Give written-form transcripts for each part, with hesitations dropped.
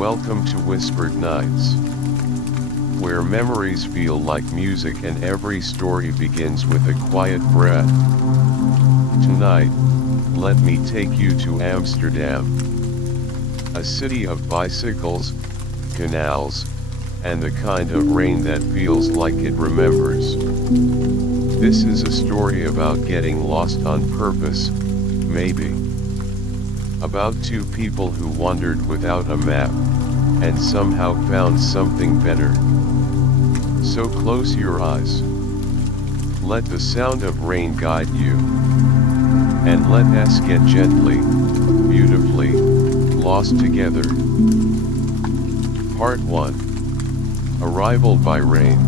Welcome to Whispered Nights, where memories feel like music and every story begins with a quiet breath. Tonight, let me take you to Amsterdam, a city of bicycles, canals, and the kind of rain that feels like it remembers. This is a story about getting lost on purpose, maybe. About two people who wandered without a map, and somehow found something better. So close your eyes. Let the sound of rain guide you. And let us get gently, beautifully, lost together. Part 1. Arrival by rain.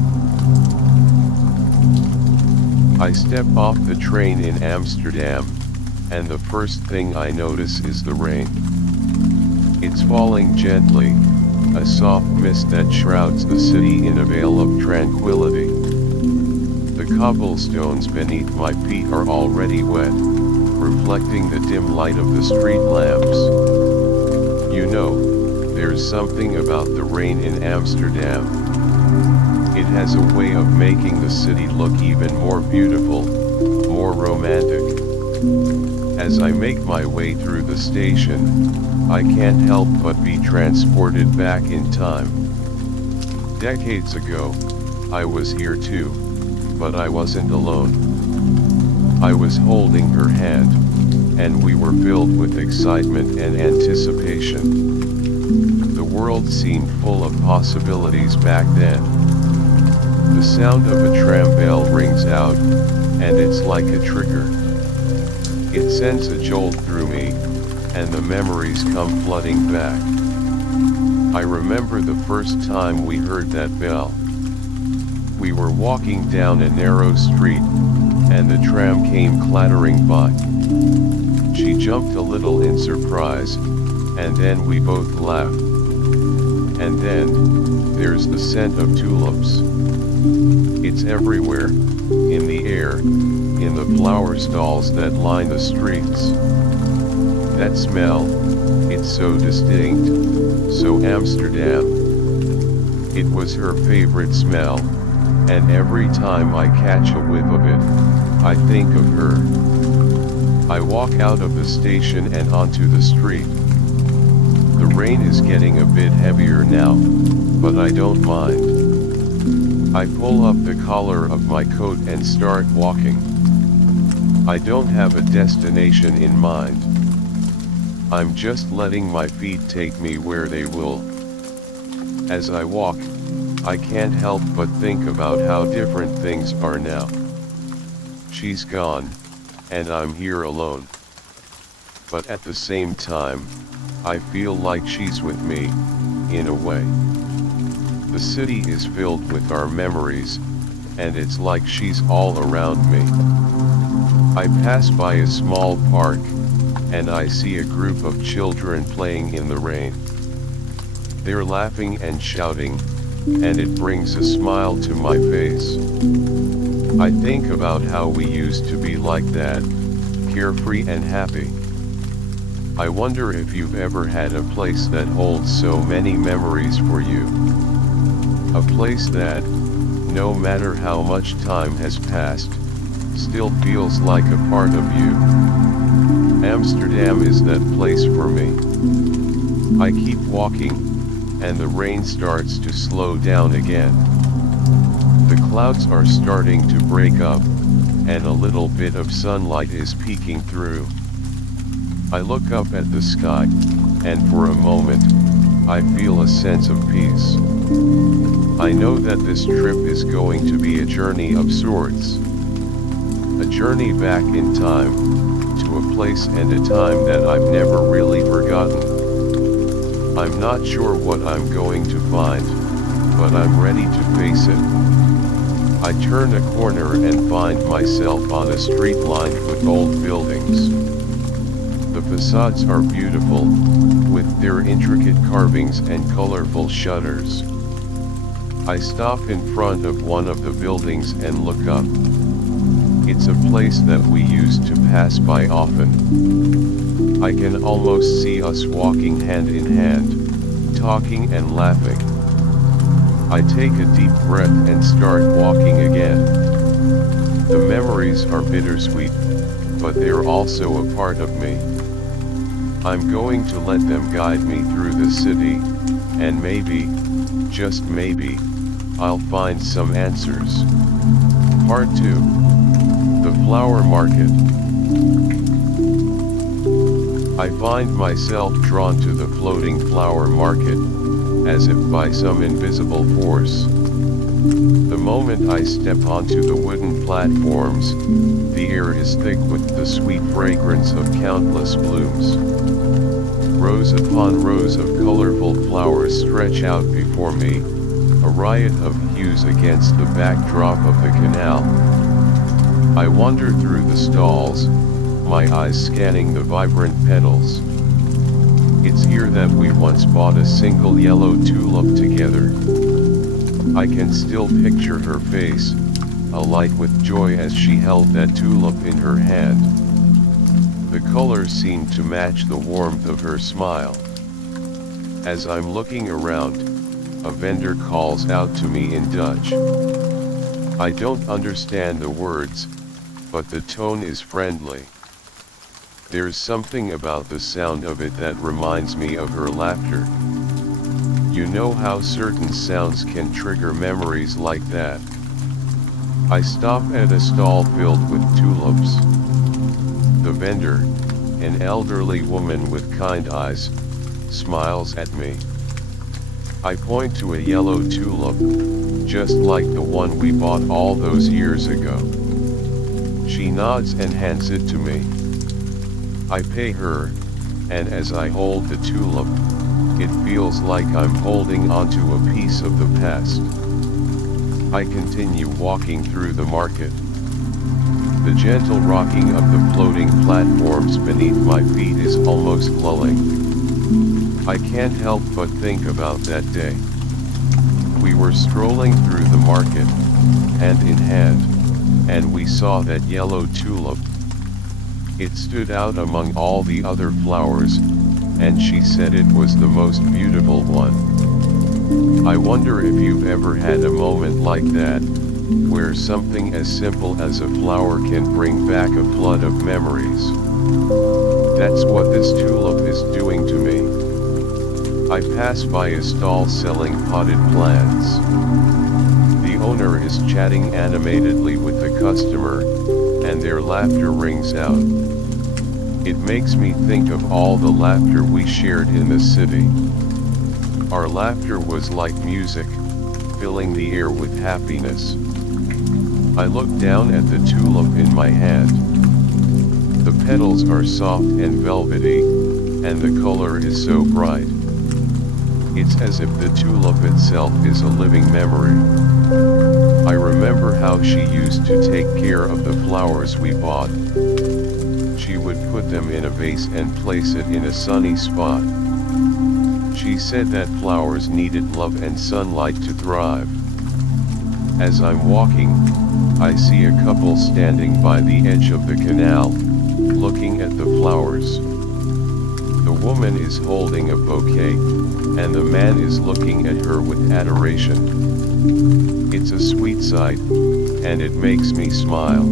I step off the train in Amsterdam, and the first thing I notice is the rain. It's falling gently, a soft mist that shrouds the city in a veil of tranquility. The cobblestones beneath my feet are already wet, reflecting the dim light of the street lamps. You know, there's something about the rain in Amsterdam. It has a way of making the city look even more beautiful, more romantic. As I make my way through the station, I can't help but be transported back in time. Decades ago, I was here too, but I wasn't alone. I was holding her hand, and we were filled with excitement and anticipation. The world seemed full of possibilities back then. The sound of a tram bell rings out, and it's like a trigger. It sends a jolt through me, and the memories come flooding back. I remember the first time we heard that bell. We were walking down a narrow street, and the tram came clattering by. She jumped a little in surprise, and then we both laughed. And then, there's the scent of tulips. It's everywhere, in the air, in the flower stalls that line the streets. That smell, it's so distinct, so Amsterdam. It was her favorite smell, and every time I catch a whiff of it, I think of her. I walk out of the station and onto the street. The rain is getting a bit heavier now, but I don't mind. I pull up the collar of my coat and start walking. I don't have a destination in mind. I'm just letting my feet take me where they will. As I walk, I can't help but think about how different things are now. She's gone, and I'm here alone. But at the same time, I feel like she's with me, in a way. The city is filled with our memories, and it's like she's all around me. I pass by a small park, and I see a group of children playing in the rain. They're laughing and shouting, and it brings a smile to my face. I think about how we used to be like that, carefree and happy. I wonder if you've ever had a place that holds so many memories for you. A place that, no matter how much time has passed, still feels like a part of you. Amsterdam is that place for me. I keep walking, and the rain starts to slow down again. The clouds are starting to break up, and a little bit of sunlight is peeking through. I look up at the sky, and for a moment, I feel a sense of peace. I know that this trip is going to be a journey of sorts. A journey back in time, to a place and a time that I've never really forgotten. I'm not sure what I'm going to find, but I'm ready to face it. I turn a corner and find myself on a street lined with old buildings. The facades are beautiful, with their intricate carvings and colorful shutters. I stop in front of one of the buildings and look up. It's a place that we used to pass by often. I can almost see us walking hand in hand, talking and laughing. I take a deep breath and start walking again. The memories are bittersweet, but they're also a part of me. I'm going to let them guide me through the city, and maybe, just maybe, I'll find some answers. Part 2. The Flower Market. I find myself drawn to the floating flower market, as if by some invisible force. The moment I step onto the wooden platforms, the air is thick with the sweet fragrance of countless blooms. Rows upon rows of colorful flowers stretch out before me, a riot of hues against the backdrop of the canal. I wander through the stalls, my eyes scanning the vibrant petals. It's here that we once bought a single yellow tulip together. I can still picture her face, alight with joy as she held that tulip in her hand. The colors seemed to match the warmth of her smile. As I'm looking around, a vendor calls out to me in Dutch. I don't understand the words, but the tone is friendly. There's something about the sound of it that reminds me of her laughter. You know how certain sounds can trigger memories like that. I stop at a stall filled with tulips. The vendor, an elderly woman with kind eyes, smiles at me. I point to a yellow tulip, just like the one we bought all those years ago. She nods and hands it to me. I pay her, and as I hold the tulip, it feels like I'm holding onto a piece of the past. I continue walking through the market. The gentle rocking of the floating platforms beneath my feet is almost lulling. I can't help but think about that day. We were strolling through the market, hand in hand, and we saw that yellow tulip. It stood out among all the other flowers, and she said it was the most beautiful one. I wonder if you've ever had a moment like that, where something as simple as a flower can bring back a flood of memories. That's what this tulip is doing to me. I pass by a stall selling potted plants. The owner is chatting animatedly with the customer, and their laughter rings out. It makes me think of all the laughter we shared in the city. Our laughter was like music, filling the air with happiness. I look down at the tulip in my hand. The petals are soft and velvety, and the color is so bright. It's as if the tulip itself is a living memory. I remember how she used to take care of the flowers we bought. She would put them in a vase and place it in a sunny spot. She said that flowers needed love and sunlight to thrive. As I'm walking, I see a couple standing by the edge of the canal, looking at the flowers. The woman is holding a bouquet, and the man is looking at her with adoration. It's a sweet sight, and it makes me smile.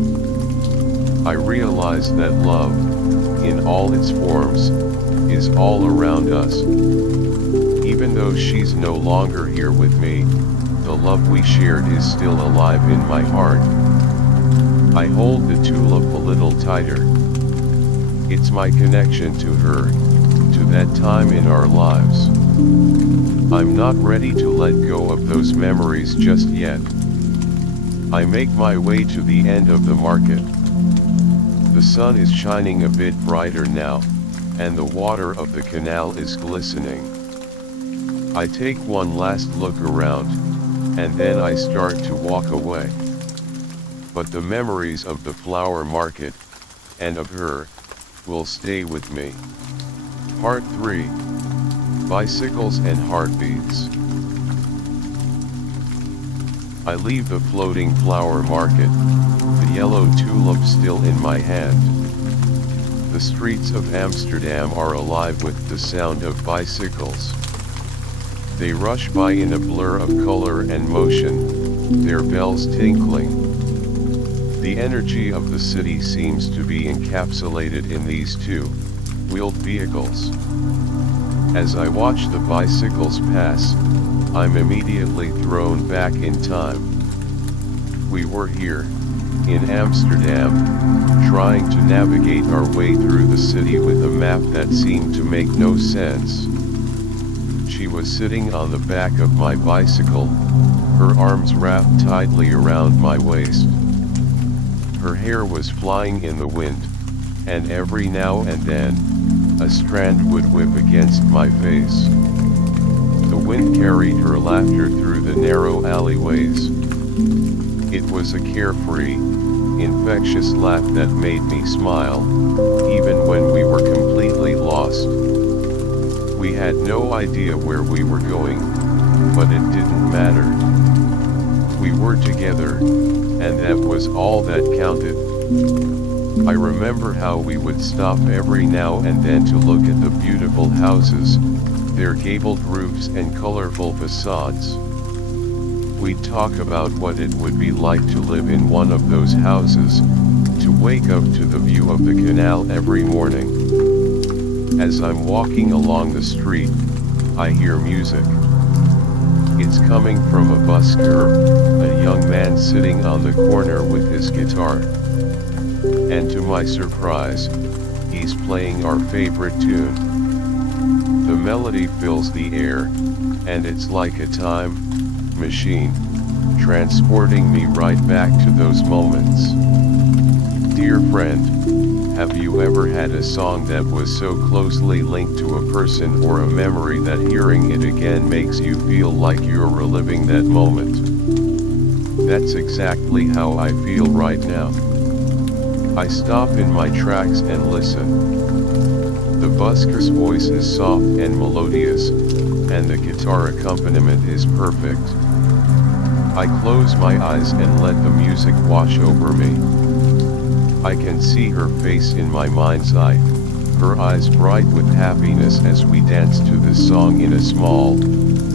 I realize that love, in all its forms, is all around us. Even though she's no longer here with me, the love we shared is still alive in my heart. I hold the tulip a little tighter. It's my connection to her, to that time in our lives. I'm not ready to let go of those memories just yet. I make my way to the end of the market. The sun is shining a bit brighter now, and the water of the canal is glistening. I take one last look around, and then I start to walk away. But the memories of the flower market, and of her, will stay with me. Part 3. Bicycles and Heartbeats. I leave the floating flower market, the yellow tulip still in my hand. The streets of Amsterdam are alive with the sound of bicycles. They rush by in a blur of color and motion, their bells tinkling. The energy of the city seems to be encapsulated in these two-wheeled vehicles. As I watch the bicycles pass, I'm immediately thrown back in time. We were here, in Amsterdam, trying to navigate our way through the city with a map that seemed to make no sense. She was sitting on the back of my bicycle, her arms wrapped tightly around my waist. Her hair was flying in the wind, and every now and then, a strand would whip against my face. The wind carried her laughter through the narrow alleyways. It was a carefree, infectious laugh that made me smile, even when we were completely lost. We had no idea where we were going, but it didn't matter. We were together, and that was all that counted. I remember how we would stop every now and then to look at the beautiful houses, their gabled roofs and colorful facades. We'd talk about what it would be like to live in one of those houses, to wake up to the view of the canal every morning. As I'm walking along the street, I hear music. It's coming from a busker, a young man sitting on the corner with his guitar. And to my surprise, he's playing our favorite tune. The melody fills the air, and it's like a time machine, transporting me right back to those moments. Dear friend, have you ever had a song that was so closely linked to a person or a memory that hearing it again makes you feel like you're reliving that moment? That's exactly how I feel right now. I stop in my tracks and listen. The busker's voice is soft and melodious, and the guitar accompaniment is perfect. I close my eyes and let the music wash over me. I can see her face in my mind's eye, her eyes bright with happiness as we dance to this song in a small,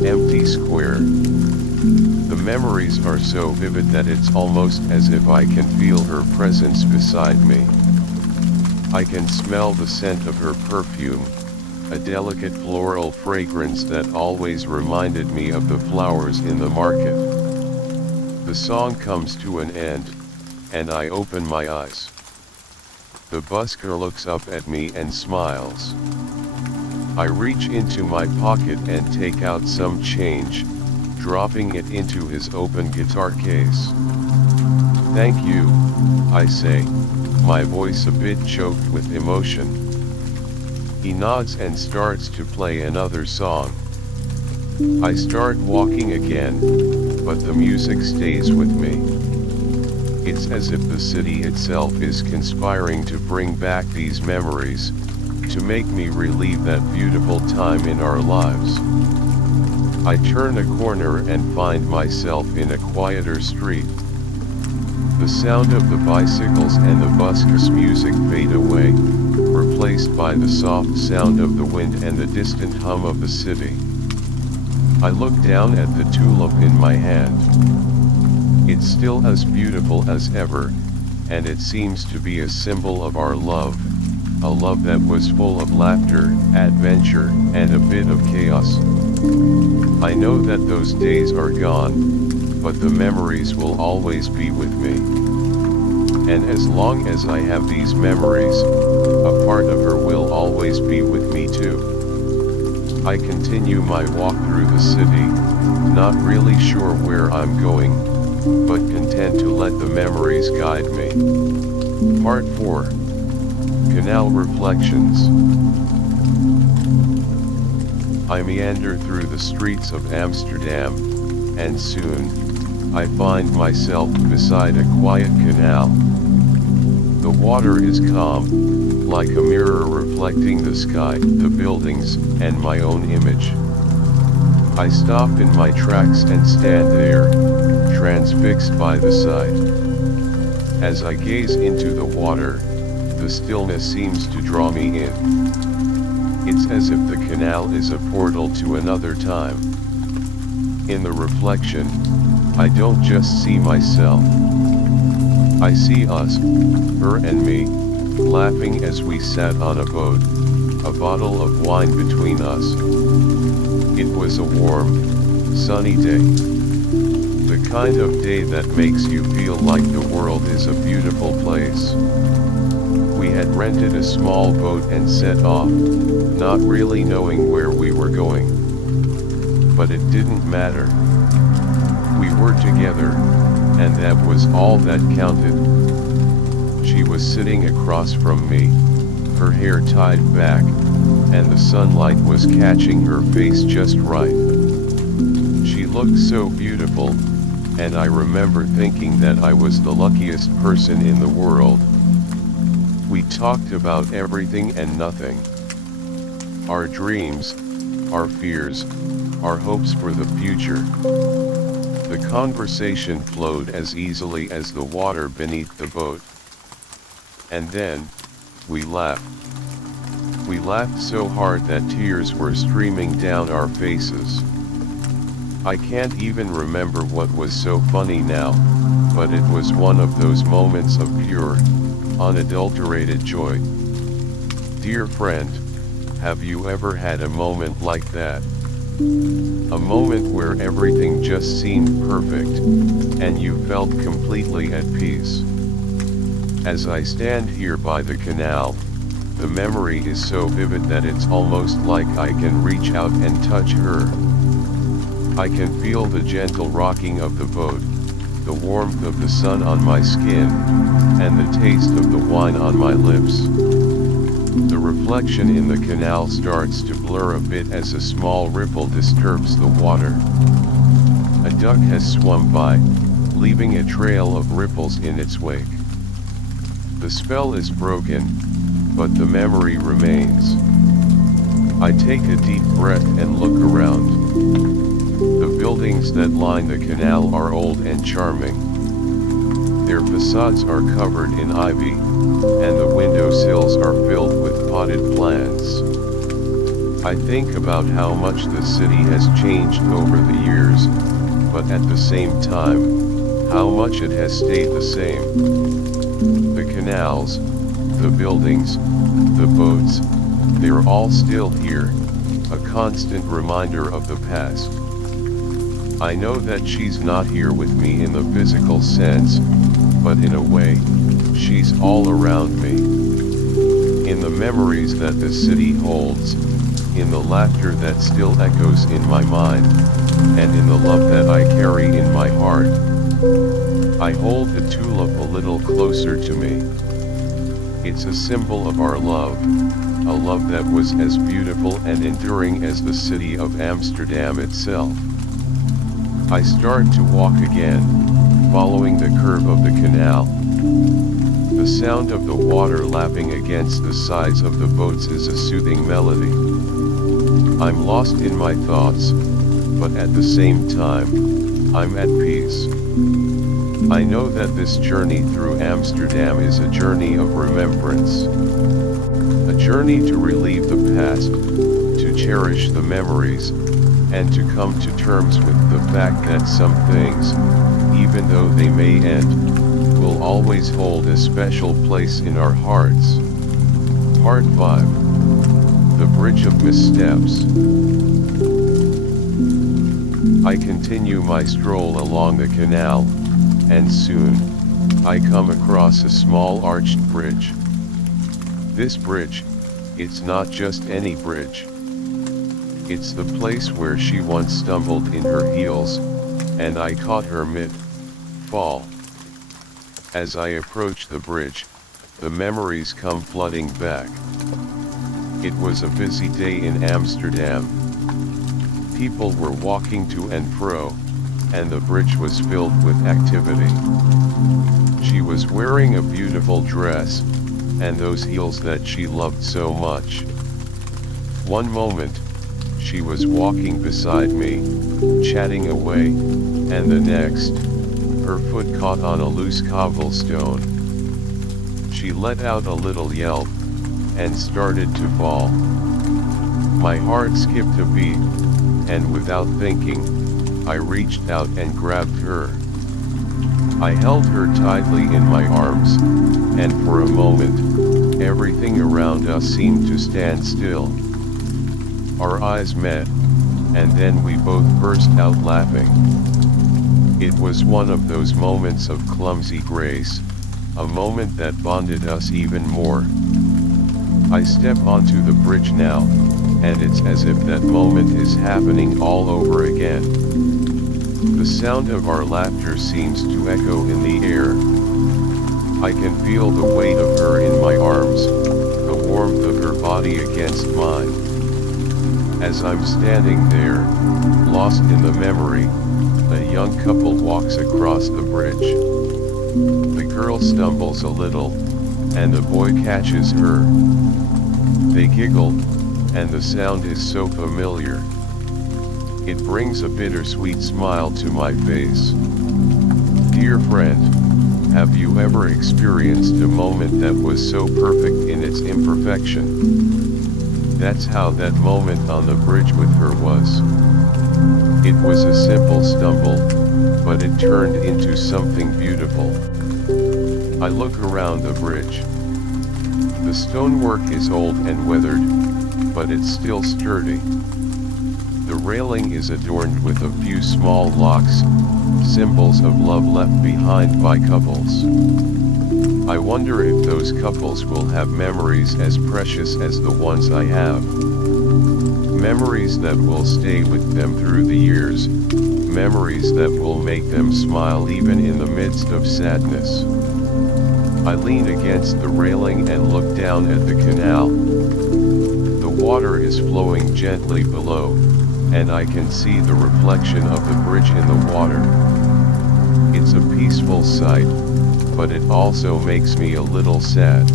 empty square. The memories are so vivid that it's almost as if I can feel her presence beside me. I can smell the scent of her perfume, a delicate floral fragrance that always reminded me of the flowers in the market. The song comes to an end, and I open my eyes. The busker looks up at me and smiles. I reach into my pocket and take out some change, dropping it into his open guitar case. "Thank you," I say, my voice a bit choked with emotion. He nods and starts to play another song. I start walking again, but the music stays with me. It's as if the city itself is conspiring to bring back these memories, to make me relive that beautiful time in our lives. I turn a corner and find myself in a quieter street. The sound of the bicycles and the busker's music fade away, replaced by the soft sound of the wind and the distant hum of the city. I look down at the tulip in my hand. It's still as beautiful as ever, and it seems to be a symbol of our love, a love that was full of laughter, adventure, and a bit of chaos. I know that those days are gone, but the memories will always be with me. And as long as I have these memories, a part of her will always be with me too. I continue my walk through the city, not really sure where I'm going, but content to let the memories guide me. Part 4. Canal Reflections. I meander through the streets of Amsterdam, and soon, I find myself beside a quiet canal. The water is calm, like a mirror reflecting the sky, the buildings, and my own image. I stop in my tracks and stand there, transfixed by the sight. As I gaze into the water, the stillness seems to draw me in. It's as if the canal is a portal to another time, In the reflection, I don't just see myself. I see us, her and me, laughing as we sat on a boat, a bottle of wine between us. It was a warm, sunny day. The kind of day that makes you feel like the world is a beautiful place. We had rented a small boat and set off, not really knowing where we were going. But it didn't matter. We were together, and that was all that counted. She was sitting across from me, her hair tied back, and the sunlight was catching her face just right. She looked so beautiful, and I remember thinking that I was the luckiest person in the world. We talked about everything and nothing. Our dreams, our fears, our hopes for the future. The conversation flowed as easily as the water beneath the boat. And then, we laughed. We laughed so hard that tears were streaming down our faces. I can't even remember what was so funny now, but it was one of those moments of pure, unadulterated joy. Dear friend, have you ever had a moment like that? A moment where everything just seemed perfect, and you felt completely at peace. As I stand here by the canal, the memory is so vivid that it's almost like I can reach out and touch her. I can feel the gentle rocking of the boat, the warmth of the sun on my skin, and the taste of the wine on my lips. The reflection in the canal starts to blur a bit as a small ripple disturbs the water. A duck has swum by, leaving a trail of ripples in its wake. The spell is broken, but the memory remains. I take a deep breath and look around. The buildings that line the canal are old and charming. Their facades are covered in ivy, and the windowsills are filled with potted plants. I think about how much the city has changed over the years, but at the same time, how much it has stayed the same. The canals, the buildings, the boats, they're all still here, a constant reminder of the past. I know that she's not here with me in the physical sense, but in a way, she's all around me. In the memories that the city holds, in the laughter that still echoes in my mind, and in the love that I carry in my heart. I hold the tulip a little closer to me. It's a symbol of our love, a love that was as beautiful and enduring as the city of Amsterdam itself. I start to walk again, following the curve of the canal. The sound of the water lapping against the sides of the boats is a soothing melody. I'm lost in my thoughts, but at the same time, I'm at peace. I know that this journey through Amsterdam is a journey of remembrance. A journey to relive the past, to cherish the memories, and to come to terms with the fact that some things, even though they may end, will always hold a special place in our hearts. Part 5. The Bridge of Missteps. I continue my stroll along the canal, and soon, I come across a small arched bridge. This bridge, it's not just any bridge. It's the place where she once stumbled in her heels, and I caught her mid-fall. As I approach the bridge, the memories come flooding back. It was a busy day in Amsterdam. People were walking to and fro, and the bridge was filled with activity. She was wearing a beautiful dress, and those heels that she loved so much. One moment, she was walking beside me, chatting away, and the next, her foot caught on a loose cobblestone. She let out a little yelp, and started to fall. My heart skipped a beat, and without thinking, I reached out and grabbed her. I held her tightly in my arms, and for a moment, everything around us seemed to stand still. Our eyes met, and then we both burst out laughing. It was one of those moments of clumsy grace, a moment that bonded us even more. I step onto the bridge now, and it's as if that moment is happening all over again. The sound of our laughter seems to echo in the air. I can feel the weight of her in my arms, the warmth of her body against mine. As I'm standing there, lost in the memory, a young couple walks across the bridge. The girl stumbles a little, and the boy catches her. They giggle, and the sound is so familiar. It brings a bittersweet smile to my face. Dear friend, have you ever experienced a moment that was so perfect in its imperfection? That's how that moment on the bridge with her was. It was a simple stumble, but it turned into something beautiful. I look around the bridge. The stonework is old and weathered, but it's still sturdy. The railing is adorned with a few small locks, symbols of love left behind by couples. I wonder if those couples will have memories as precious as the ones I have. Memories that will stay with them through the years, memories that will make them smile even in the midst of sadness. I lean against the railing and look down at the canal. The water is flowing gently below, and I can see the reflection of the bridge in the water. It's a peaceful sight, but it also makes me a little sad.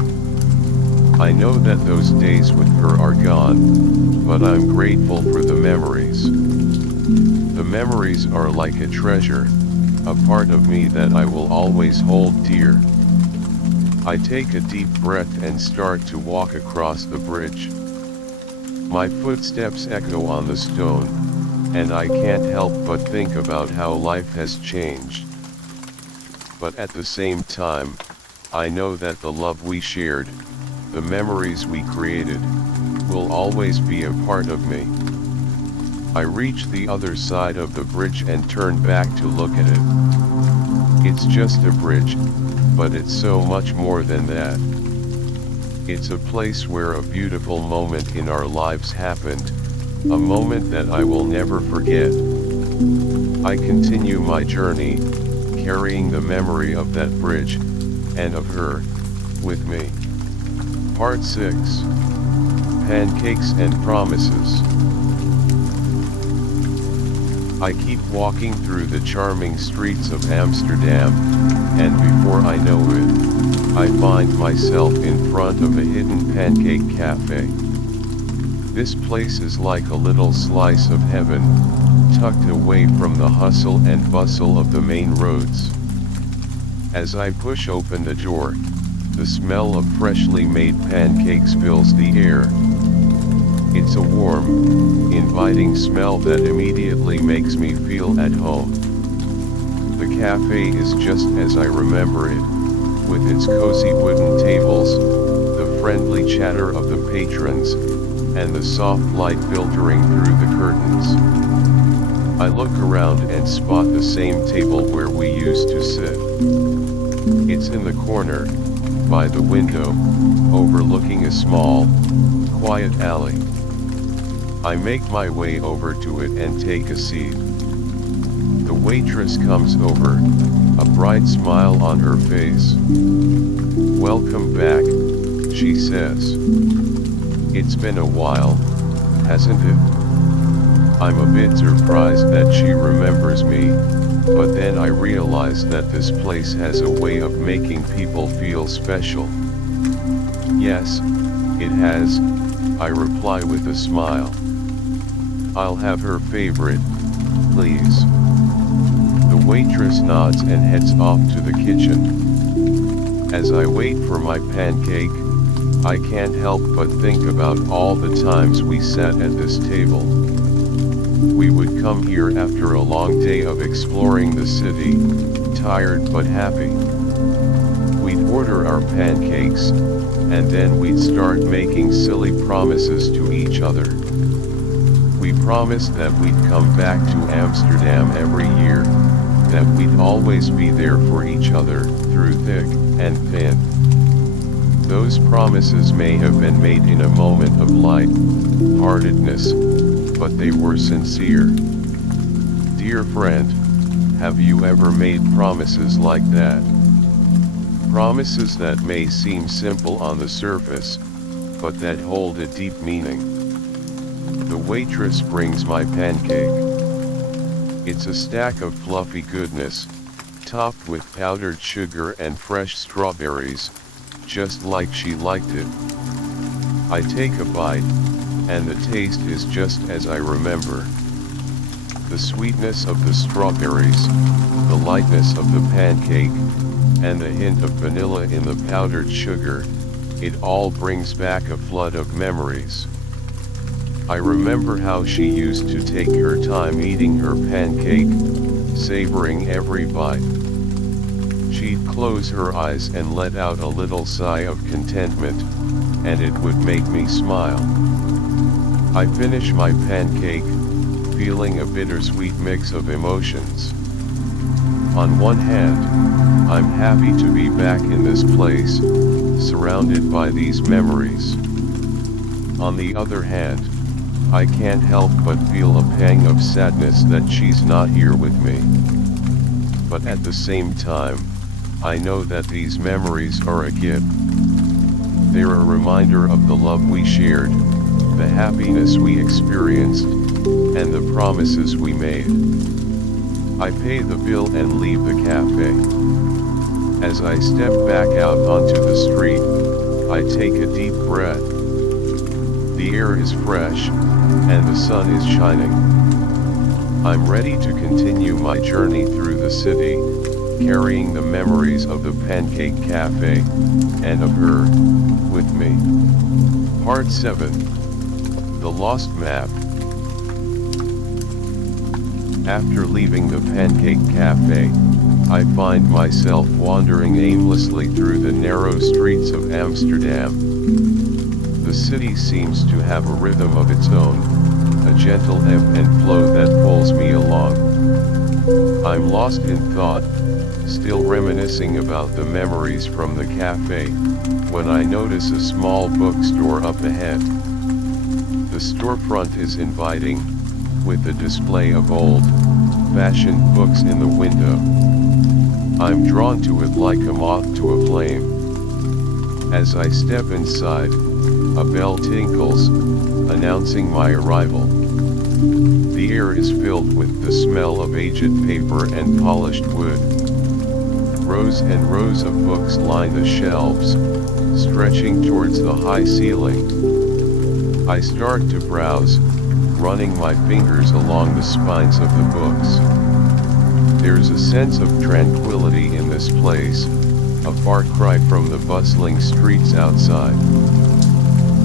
I know that those days with her are gone, but I'm grateful for the memories. The memories are like a treasure, a part of me that I will always hold dear. I take a deep breath and start to walk across the bridge. My footsteps echo on the stone, and I can't help but think about how life has changed. But at the same time, I know that the love we shared, the memories we created, will always be a part of me. I reach the other side of the bridge and turn back to look at it. It's just a bridge, but it's so much more than that. It's a place where a beautiful moment in our lives happened, a moment that I will never forget. I continue my journey, carrying the memory of that bridge, and of her, with me. Part 6. Pancakes and Promises. I keep walking through the charming streets of Amsterdam, and before I know it, I find myself in front of a hidden pancake cafe. This place is like a little slice of heaven, tucked away from the hustle and bustle of the main roads. As I push open the door, the smell of freshly made pancakes fills the air. It's a warm, inviting smell that immediately makes me feel at home. The cafe is just as I remember it, with its cozy wooden tables, the friendly chatter of the patrons, and the soft light filtering through the curtains. I look around and spot the same table where we used to sit. It's in the corner, by the window, overlooking a small, quiet alley. I make my way over to it and take a seat. The waitress comes over, a bright smile on her face. "Welcome back," she says. "It's been a while, hasn't it?" I'm a bit surprised that she remembers me, but then I realize that this place has a way of making people feel special. "Yes, it has," I reply with a smile. "I'll have her favorite, please." The waitress nods and heads off to the kitchen. As I wait for my pancake, I can't help but think about all the times we sat at this table. We would come here after a long day of exploring the city, tired but happy. We'd order our pancakes, and then we'd start making silly promises to each other. We promised that we'd come back to Amsterdam every year, that we'd always be there for each other, through thick and thin. Those promises may have been made in a moment of light-heartedness, but they were sincere. Dear friend, have you ever made promises like that? Promises that may seem simple on the surface, but that hold a deep meaning. The waitress brings my pancake. It's a stack of fluffy goodness, topped with powdered sugar and fresh strawberries, just like she liked it. I take a bite, and the taste is just as I remember. The sweetness of the strawberries, the lightness of the pancake, and the hint of vanilla in the powdered sugar, it all brings back a flood of memories. I remember how she used to take her time eating her pancake, savoring every bite. She'd close her eyes and let out a little sigh of contentment, and it would make me smile. I finish my pancake, feeling a bittersweet mix of emotions. On one hand, I'm happy to be back in this place, surrounded by these memories. On the other hand, I can't help but feel a pang of sadness that she's not here with me. But at the same time, I know that these memories are a gift. They're a reminder of the love we shared, the happiness we experienced, and the promises we made. I pay the bill and leave the cafe. As I step back out onto the street, I take a deep breath. The air is fresh, and the sun is shining. I'm ready to continue my journey through the city, carrying the memories of the Pancake Cafe, and of her, with me. Part 7. The Lost Map. After leaving the Pancake Cafe, I find myself wandering aimlessly through the narrow streets of Amsterdam. The city seems to have a rhythm of its own, a gentle ebb and flow that pulls me along. I'm lost in thought, still reminiscing about the memories from the cafe, when I notice a small bookstore up ahead. The storefront is inviting, with a display of old-fashioned books in the window. I'm drawn to it like a moth to a flame. As I step inside, a bell tinkles, announcing my arrival. The air is filled with the smell of aged paper and polished wood. Rows and rows of books line the shelves, stretching towards the high ceiling. I start to browse, running my fingers along the spines of the books. There's a sense of tranquility in this place, a far cry from the bustling streets outside.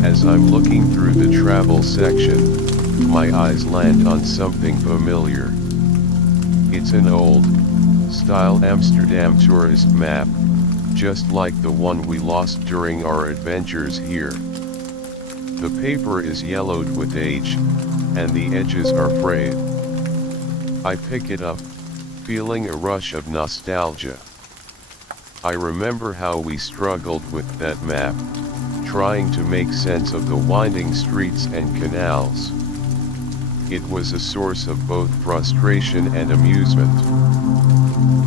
As I'm looking through the travel section, my eyes land on something familiar. It's an old-style Amsterdam tourist map, just like the one we lost during our adventures here. The paper is yellowed with age, and the edges are frayed. I pick it up, feeling a rush of nostalgia. I remember how we struggled with that map, trying to make sense of the winding streets and canals. It was a source of both frustration and amusement.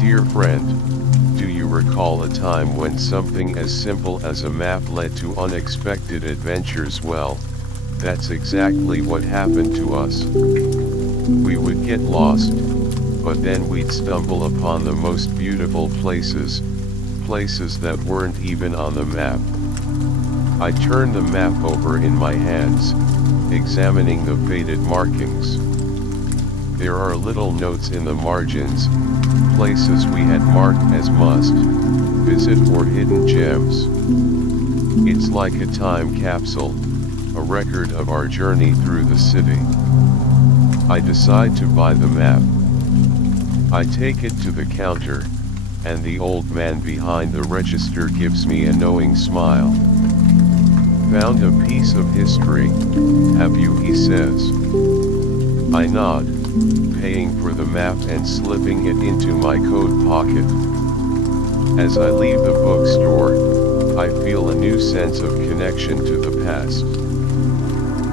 Dear friend, do you recall a time when something as simple as a map led to unexpected adventures? Well, that's exactly what happened to us. We would get lost, but then we'd stumble upon the most beautiful places that weren't even on the map. I turned the map over in my hands, examining the faded markings. There are little notes in the margins, places we had marked as must visit or hidden gems. It's like a time capsule, a record of our journey through the city. I decide to buy the map. I take it to the counter, and the old man behind the register gives me a knowing smile. "Found a piece of history, have you?" he says. I nod, paying for the map and slipping it into my coat pocket. As I leave the bookstore, I feel a new sense of connection to the past.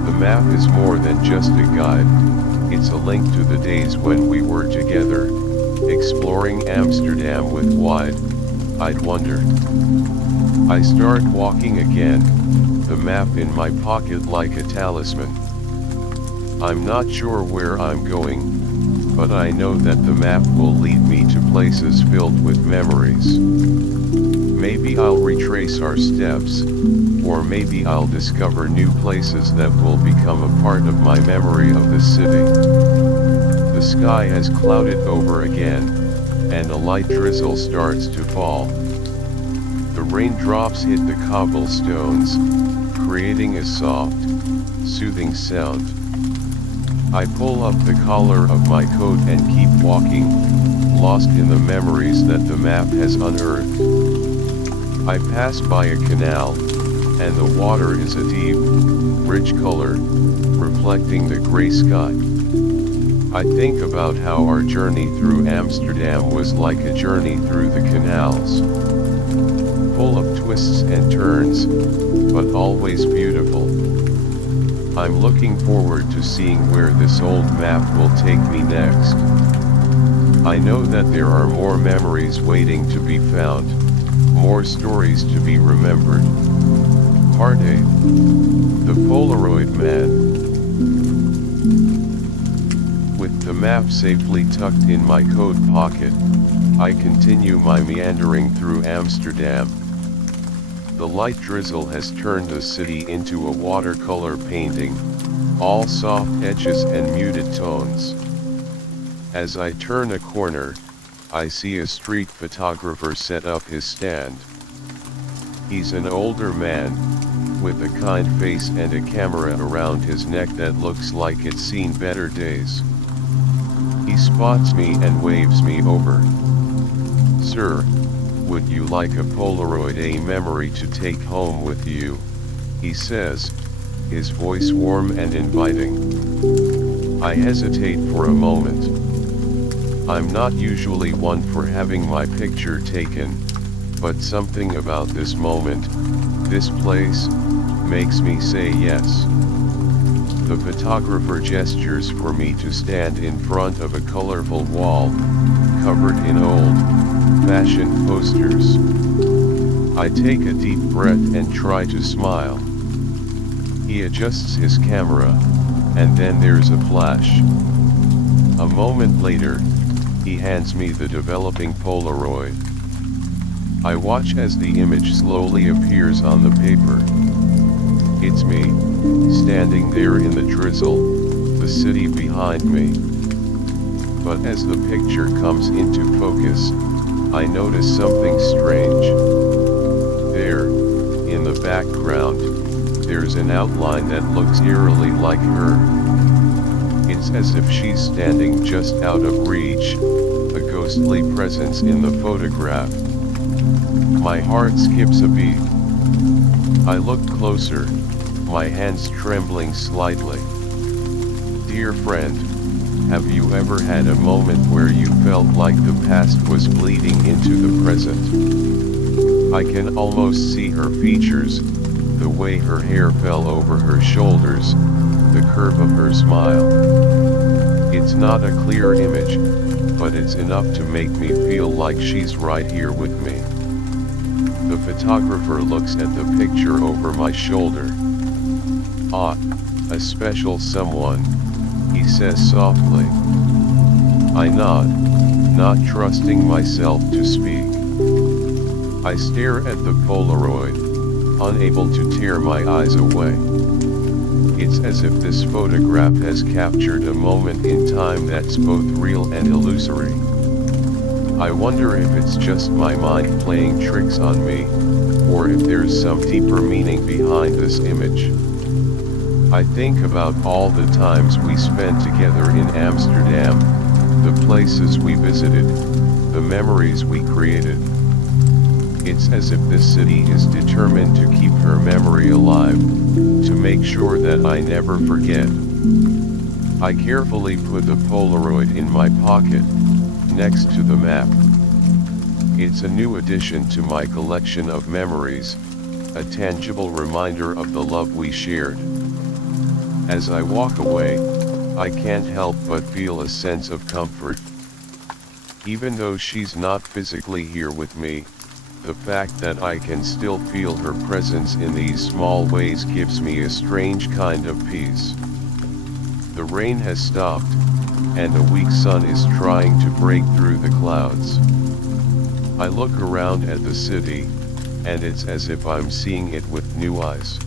The map is more than just a guide, it's a link to the days when we were together, exploring Amsterdam with wide-eyed wonder. I start walking again, the map in my pocket like a talisman. I'm not sure where I'm going, but I know that the map will lead me to places filled with memories. Maybe I'll retrace our steps, or maybe I'll discover new places that will become a part of my memory of the city. The sky has clouded over again, and a light drizzle starts to fall. The raindrops hit the cobblestones, creating a soft, soothing sound. I pull up the collar of my coat and keep walking, lost in the memories that the map has unearthed. I pass by a canal, and the water is a deep, rich color, reflecting the gray sky. I think about how our journey through Amsterdam was like a journey through the canals. Full of twists and turns, but always beautiful. I'm looking forward to seeing where this old map will take me next. I know that there are more memories waiting to be found, more stories to be remembered. Part 8. The Polaroid Man. With the map safely tucked in my coat pocket, I continue my meandering through Amsterdam. The light drizzle has turned the city into a watercolor painting, all soft edges and muted tones. As I turn a corner, I see a street photographer set up his stand. He's an older man, with a kind face and a camera around his neck that looks like it's seen better days. He spots me and waves me over. "Sir, would you like a Polaroid, a memory to take home with you?" he says, his voice warm and inviting. I hesitate for a moment. I'm not usually one for having my picture taken, but something about this moment, this place, makes me say yes. The photographer gestures for me to stand in front of a colorful wall, covered in old-fashioned posters. I take a deep breath and try to smile. He adjusts his camera, and then there's a flash. A moment later, he hands me the developing Polaroid. I watch as the image slowly appears on the paper. It's me, standing there in the drizzle, the city behind me. But as the picture comes into focus, I notice something strange. There, in the background, there's an outline that looks eerily like her. It's as if she's standing just out of reach, a ghostly presence in the photograph. My heart skips a beat. I look closer, my hands trembling slightly. Dear friend, have you ever had a moment where you felt like the past was bleeding into the present? I can almost see her features, the way her hair fell over her shoulders, the curve of her smile. It's not a clear image, but it's enough to make me feel like she's right here with me. The photographer looks at the picture over my shoulder. "Ah, a special someone," he says softly. I nod, not trusting myself to speak. I stare at the Polaroid, unable to tear my eyes away. It's as if this photograph has captured a moment in time that's both real and illusory. I wonder if it's just my mind playing tricks on me, or if there's some deeper meaning behind this image. I think about all the times we spent together in Amsterdam, the places we visited, the memories we created. It's as if this city is determined to keep her memory alive, to make sure that I never forget. I carefully put the Polaroid in my pocket, next to the map. It's a new addition to my collection of memories, a tangible reminder of the love we shared. As I walk away, I can't help but feel a sense of comfort. Even though she's not physically here with me, the fact that I can still feel her presence in these small ways gives me a strange kind of peace. The rain has stopped, and a weak sun is trying to break through the clouds. I look around at the city, and it's as if I'm seeing it with new eyes.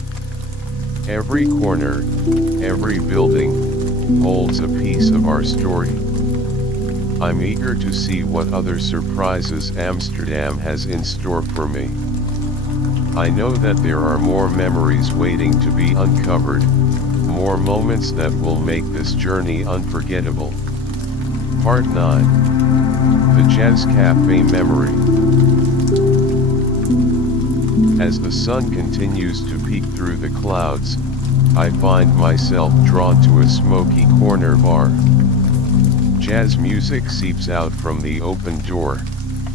Every corner, every building, holds a piece of our story. I'm eager to see what other surprises Amsterdam has in store for me. I know that there are more memories waiting to be uncovered, more moments that will make this journey unforgettable. Part 9. The Jazz Cafe Memory. As the sun continues to peek through the clouds, I find myself drawn to a smoky corner bar. Jazz music seeps out from the open door,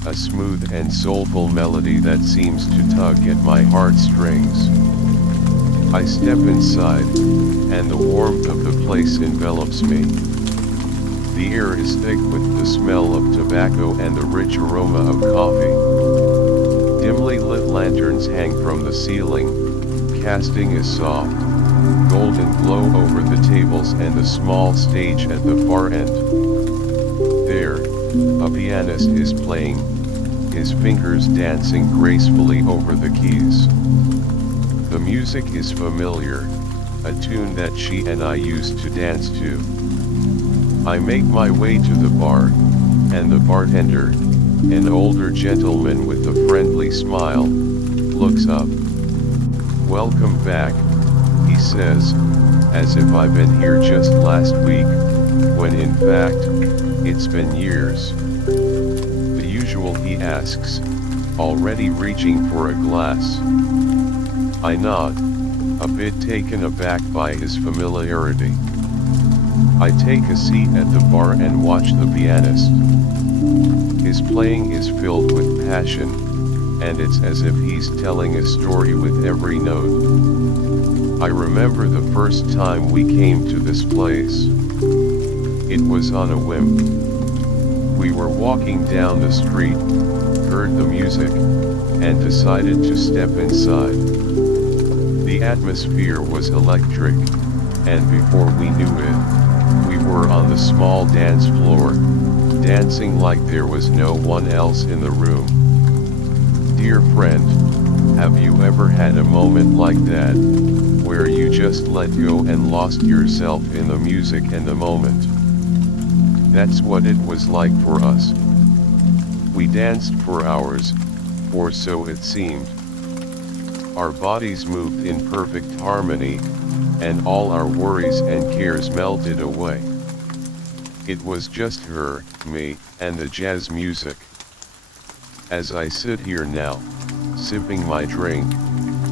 a smooth and soulful melody that seems to tug at my heartstrings. I step inside, and the warmth of the place envelops me. The air is thick with the smell of tobacco and the rich aroma of coffee. Dimly lit lanterns hang from the ceiling, casting a soft, golden glow over the tables and the small stage at the far end. There, a pianist is playing, his fingers dancing gracefully over the keys. The music is familiar, a tune that she and I used to dance to. I make my way to the bar, and the bartender, an older gentleman with a friendly smile, looks up. "Welcome back," he says, as if I've been here just last week, when in fact, it's been years. The usual, he asks, already reaching for a glass. I nod, a bit taken aback by his familiarity. I take a seat at the bar and watch the pianist. His playing is filled with passion, and it's as if he's telling a story with every note. I remember the first time we came to this place. It was on a whim. We were walking down the street, heard the music, and decided to step inside. The atmosphere was electric, and before we knew it, we were on the small dance floor, dancing like there was no one else in the room. Dear friend, have you ever had a moment like that, where you just let go and lost yourself in the music and the moment? That's what it was like for us. We danced for hours, or so it seemed. Our bodies moved in perfect harmony, and all our worries and cares melted away. It was just her, me, and the jazz music. As I sit here now, sipping my drink,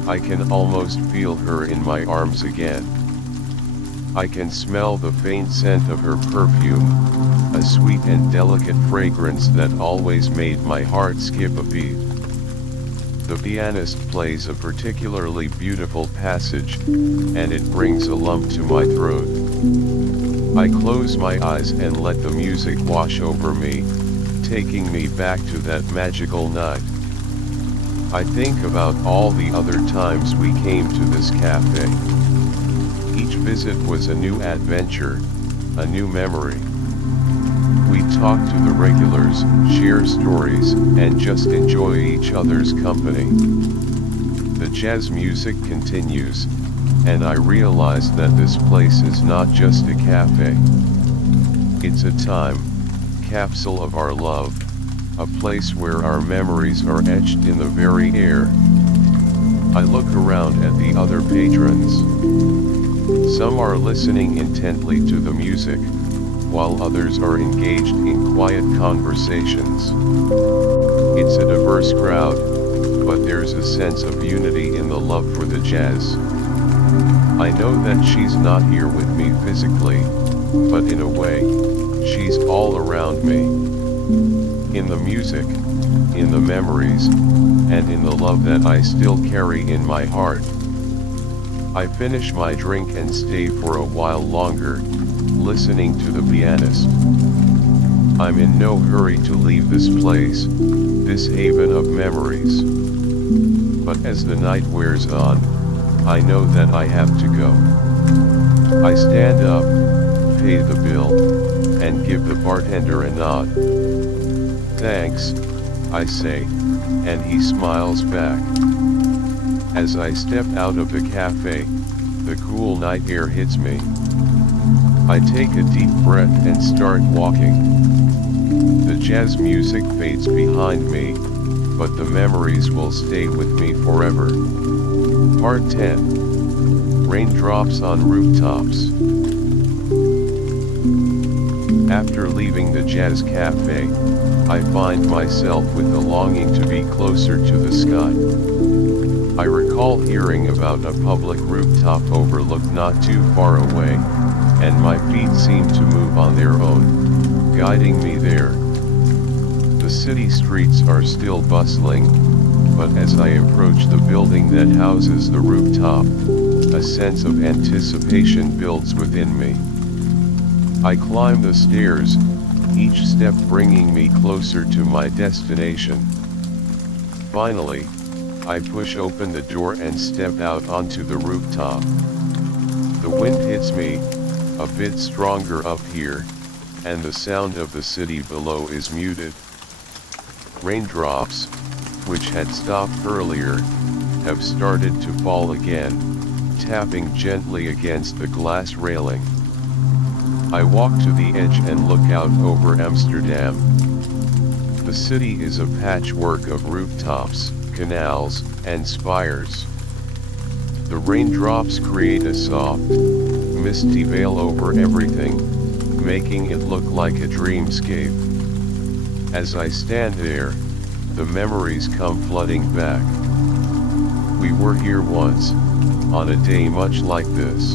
I can almost feel her in my arms again. I can smell the faint scent of her perfume, a sweet and delicate fragrance that always made my heart skip a beat. The pianist plays a particularly beautiful passage, and it brings a lump to my throat. I close my eyes and let the music wash over me, taking me back to that magical night. I think about all the other times we came to this cafe. Each visit was a new adventure, a new memory. We talk to the regulars, share stories, and just enjoy each other's company. The jazz music continues, and I realize that this place is not just a cafe. It's a time capsule of our love, a place where our memories are etched in the very air. I look around at the other patrons. Some are listening intently to the music, while others are engaged in quiet conversations. It's a diverse crowd, but there's a sense of unity in the love for the jazz. I know that she's not here with me physically, but in a way, she's all around me. In the music, in the memories, and in the love that I still carry in my heart. I finish my drink and stay for a while longer, listening to the pianist. I'm in no hurry to leave this place, this haven of memories. But as the night wears on, I know that I have to go. I stand up, pay the bill, and give the bartender a nod. Thanks, I say, and he smiles back. As I step out of the cafe, the cool night air hits me. I take a deep breath and start walking. The jazz music fades behind me, but the memories will stay with me forever. Part 10. Raindrops on Rooftops. After leaving the jazz cafe, I find myself with a longing to be closer to the sky. I recall hearing about a public rooftop overlook not too far away, and my feet seem to move on their own, guiding me there. The city streets are still bustling, but as I approach the building that houses the rooftop, a sense of anticipation builds within me. I climb the stairs, each step bringing me closer to my destination. Finally, I push open the door and step out onto the rooftop. The wind hits me, a bit stronger up here, and the sound of the city below is muted. Raindrops, which had stopped earlier, have started to fall again, tapping gently against the glass railing. I walk to the edge and look out over Amsterdam. The city is a patchwork of rooftops, canals, and spires. The raindrops create a soft, misty veil over everything, making it look like a dreamscape. As I stand there, the memories come flooding back. We were here once, on a day much like this.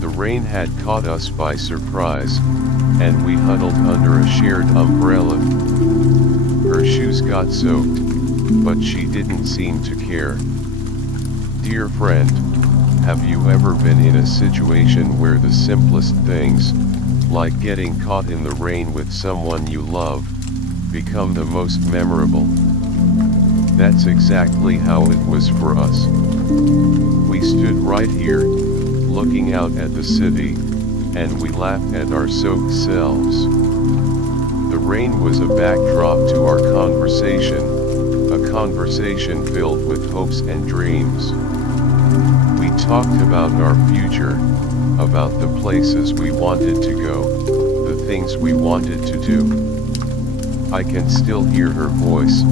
The rain had caught us by surprise, and we huddled under a shared umbrella. Her shoes got soaked, but she didn't seem to care. Dear friend, have you ever been in a situation where the simplest things, like getting caught in the rain with someone you love, become the most memorable? That's exactly how it was for us. We stood right here, looking out at the city, and we laughed at our soaked selves. The rain was a backdrop to our conversation, a conversation filled with hopes and dreams. We talked about our future, about the places we wanted to go, the things we wanted to do. I can still hear her voice,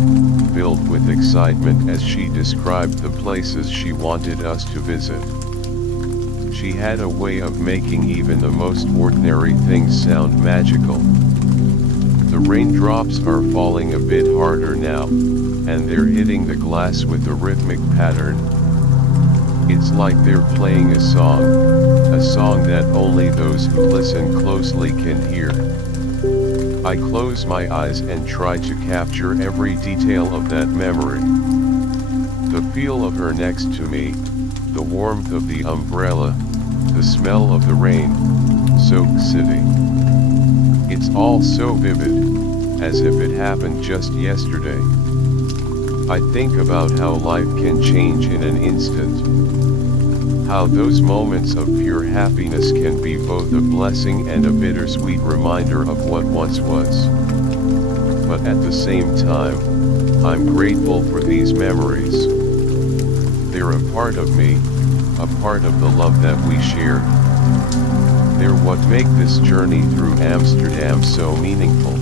filled with excitement as she described the places she wanted us to visit. She had a way of making even the most ordinary things sound magical. The raindrops are falling a bit harder now, and they're hitting the glass with a rhythmic pattern. It's like they're playing a song that only those who listen closely can hear. I close my eyes and try to capture every detail of that memory. The feel of her next to me, the warmth of the umbrella, the smell of the rain-soaked city. It's all so vivid, as if it happened just yesterday. I think about how life can change in an instant. How those moments of pure happiness can be both a blessing and a bittersweet reminder of what once was. But at the same time, I'm grateful for these memories. They're a part of me, a part of the love that we shared. They're what make this journey through Amsterdam so meaningful.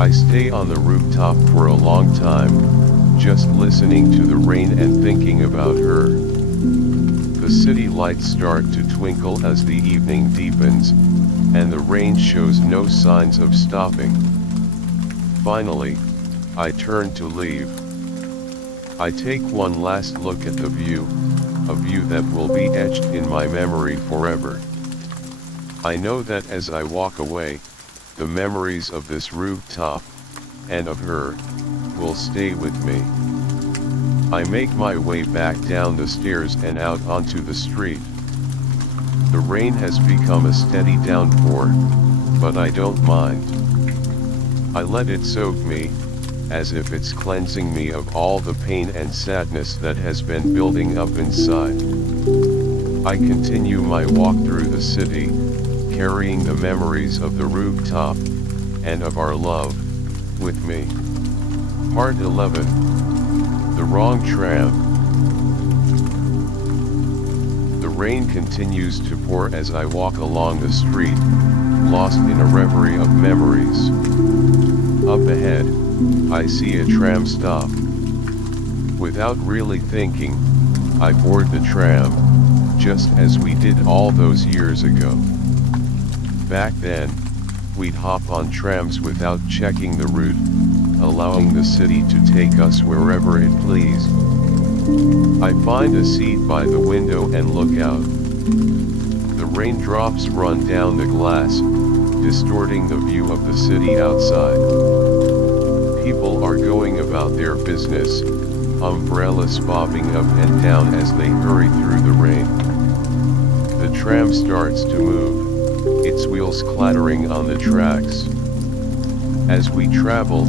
I stay on the rooftop for a long time, just listening to the rain and thinking about her. The The city lights start to twinkle as the evening deepens, and the rain shows no signs of stopping. Finally, I turn to leave. I take one last look at the view, a view that will be etched in my memory forever. I know that as I walk away, the memories of this rooftop, and of her, will stay with me. I make my way back down the stairs and out onto the street. The rain has become a steady downpour, but I don't mind. I let it soak me, as if it's cleansing me of all the pain and sadness that has been building up inside. I continue my walk through the city, carrying the memories of the rooftop, and of our love, with me. Part 11. The Wrong Tram. The rain continues to pour as I walk along the street, lost in a reverie of memories. Up ahead, I see a tram stop. Without really thinking, I board the tram, just as we did all those years ago. Back then, we'd hop on trams without checking the route, allowing the city to take us wherever it pleased. I find a seat by the window and look out. The raindrops run down the glass, distorting the view of the city outside. People are going about their business, umbrellas bobbing up and down as they hurry through the rain. The tram starts to move, its wheels clattering on the tracks. As we travel,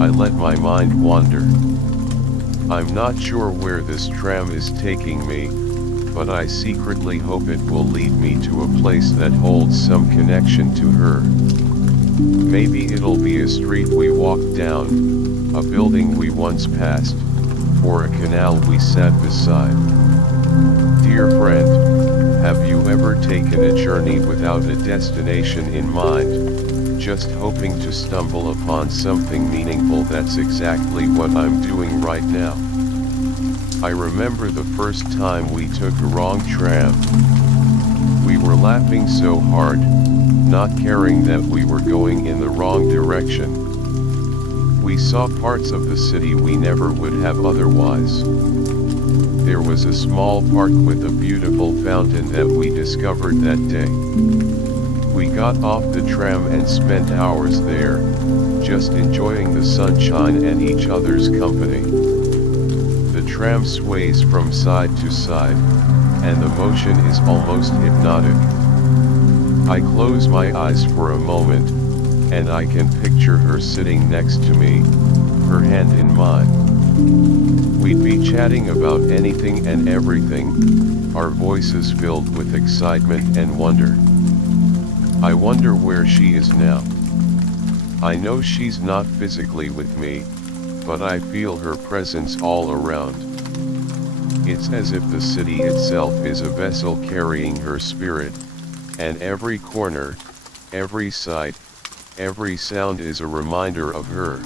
I let my mind wander. I'm not sure where this tram is taking me, but I secretly hope it will lead me to a place that holds some connection to her. Maybe it'll be a street we walked down, a building we once passed, or a canal we sat beside. Dear friend, have you ever taken a journey without a destination in mind, just hoping to stumble upon something meaningful? That's exactly what I'm doing right now. I remember the first time we took a wrong tram. We were laughing so hard, not caring that we were going in the wrong direction. We saw parts of the city we never would have otherwise. There was a small park with a beautiful fountain that we discovered that day. We got off the tram and spent hours there, just enjoying the sunshine and each other's company. The tram sways from side to side, and the motion is almost hypnotic. I close my eyes for a moment, and I can picture her sitting next to me, her hand in mine. We'd be chatting about anything and everything, our voices filled with excitement and wonder. I wonder where she is now. I know she's not physically with me, but I feel her presence all around. It's as if the city itself is a vessel carrying her spirit, and every corner, every sight, every sound is a reminder of her.